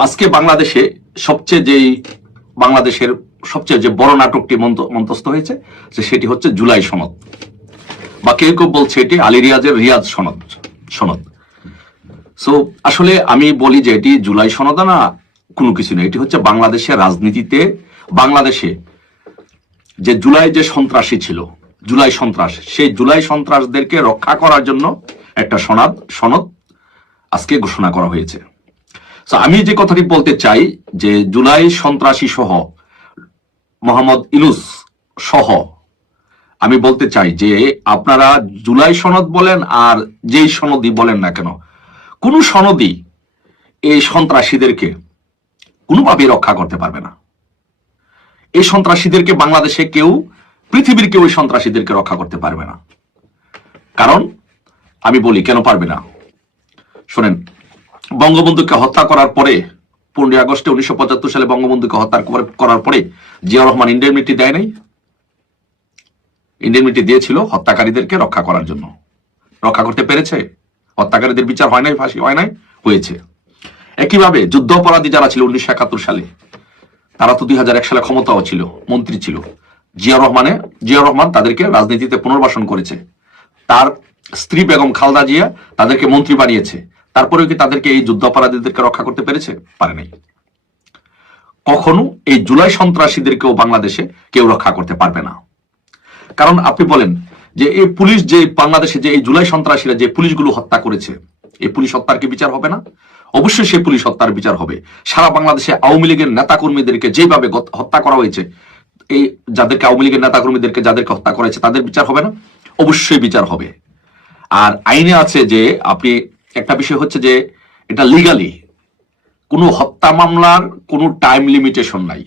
আজকে বাংলাদেশে সবচেয়ে যেই বাংলাদেশের সবচেয়ে যে বড় নাটকটি মন্ত- মন্তস্থ হয়েছে সেটি হচ্ছে জুলাই সনদ। বা কেউ কেউ বলছে এটি আলী রিয়াজের রিয়াজ সনদ সনদ। সো আসলে আমি বলি যে এটি জুলাই সনদ না কোনো কিছু না এটি হচ্ছে বাংলাদেশের রাজনীতিতে, বাংলাদেশে যে জুলাই যে সন্ত্রাসী ছিল, জুলাই সন্ত্রাস, সেই জুলাই সন্ত্রাসদেরকে রক্ষা করার জন্য একটা সনদ সনদ আজকে ঘোষণা করা হয়েছে। আমি যে কথাটি বলতে চাই যে জুলাই সন্ত্রাসী সহ, মোহাম্মদ ইনুস সহ, আমি বলতে চাই যে আপনারা জুলাই সনদ বলেন আর যেই সনদই বলেন না কেন, কোন সনদই এই সন্ত্রাসীদেরকে কোনোভাবে রক্ষা করতে পারবে না। এই সন্ত্রাসীদেরকে বাংলাদেশে কেউ, পৃথিবীর কেউ সন্ত্রাসীদেরকে রক্ষা করতে পারবে না। কারণ, আমি বলি, কেন পারবে না? শোনেন বঙ্গবন্ধুকে হত্যা করার পরে পনেরোই আগস্টে উনিশশো পঁচাত্তর সালে বঙ্গবন্ধুকে হত্যা করার পরে জিয়াউর রহমান ইন্ডেমনিটি দেয় নাই। ইন্ডেমনিটি দিয়েছিল হত্যাকারীদেরকে রক্ষা করার জন্য। রক্ষা করতে পেরেছে। হত্যাকারীদের বিচার হয় নাই, ফাঁসি হয় নাই, হয়েছে। একইভাবে যুদ্ধ অপরাধী যারা ছিল উনিশশো একাত্তর সালে, তারা তো দুই হাজার এক সালে ক্ষমতাও ছিল, মন্ত্রী ছিল। জিয়া রহমানে, জিয়া রহমান তাদেরকে রাজনীতিতে পুনর্বাসন করেছে। তার স্ত্রী বেগম খালদা জিয়া তাদেরকে মন্ত্রী বানিয়েছে। তারপরেও কি তাদেরকে এই যুদ্ধ অপরাধীদেরকে রক্ষা করতে পেরেছে? পারে নাই। কখনো এই জুলাই সন্ত্রাসীদেরকেও বাংলাদেশে কেউ রক্ষা করতে পারবে না। কারণ আপনি বলেন যে এই পুলিশ যে বাংলাদেশে যে এই জুলাই সন্ত্রাসীরা যে পুলিশগুলো হত্যা করেছে, এই পুলিশ হত্যার কি বিচার হবে না? অবশ্যই সেই পুলিশ হত্যার বিচার হবে। সারা বাংলাদেশে আওয়ামী লীগের নেতাকর্মীদেরকে যেভাবে হত্যা করা হয়েছে, এই যাদেরকে আওয়ামী লীগের নেতাকর্মীদেরকে যাদেরকে হত্যা করেছে, তাদের বিচার হবে না? অবশ্যই বিচার হবে। আর আইনে আছে যে আপনি একটা বিষয় হচ্ছে যে এটা লিগালি কোনো হত্যা মামলার কোনো টাইম লিমিটেশন নাই।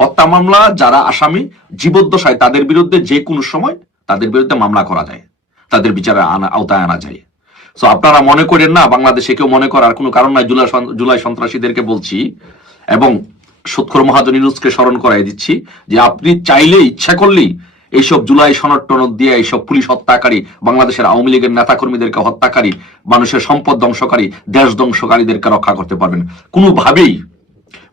হত্যা মামলা যারা আসামি, জীবদ্দশায় তাদের বিরুদ্ধে যে কোনো সময় তাদের বিরুদ্ধে মামলা করা যায়। তাদের বিচারে আনা আওতায় আনা যায়। তো আপনারা মনে করেন না, বাংলাদেশে কেউ মনে করার কোনো কারণ নাই, জুলাই জুলাই সন্ত্রাসীদেরকে বলছি। এবং সুৎখর মহাজন ইউনুসকে স্মরণ করাই দিচ্ছি যে আপনি চাইলে ইচ্ছা করলেই এইসব জুলাই সনদ টনদ দিয়ে এইসব পুলিশ হত্যাকারী, বাংলাদেশের আওয়ামী লীগের নেতাকর্মীদেরকে হত্যাকারী, মানুষের সম্পদ ধ্বংসকারী, দেশ ধ্বংসকারীদেরকে রক্ষা করতে পারবেন। কোনোভাবেই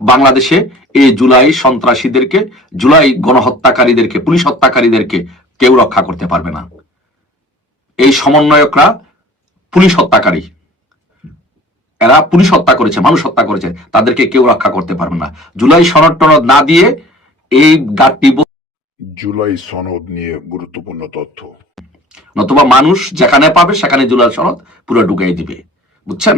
বাংলাদেশে এই জুলাই সন্ত্রাসীদেরকে, জুলাই গণহত্যাকারীদেরকে, পুলিশ হত্যাকারীদেরকে কেউ রক্ষা করতে পারবে না। এই সমন্বয়করা পুলিশ হত্যাকারী। এরা পুলিশ হত্যা করেছে, মানুষ হত্যা করেছে, তাদেরকে কেউ রক্ষা করতে পারবে না। জুলাই সনদ টনদ না দিয়ে এই গাড়টি জুলাই সনদ নিয়ে গুরুত্বপূর্ণ তথ্য। নতুবা মানুষ যেখানে পাবে সেখানে জুলাই সনদ পুরো ঢুকাই দিবে। বুঝছেন?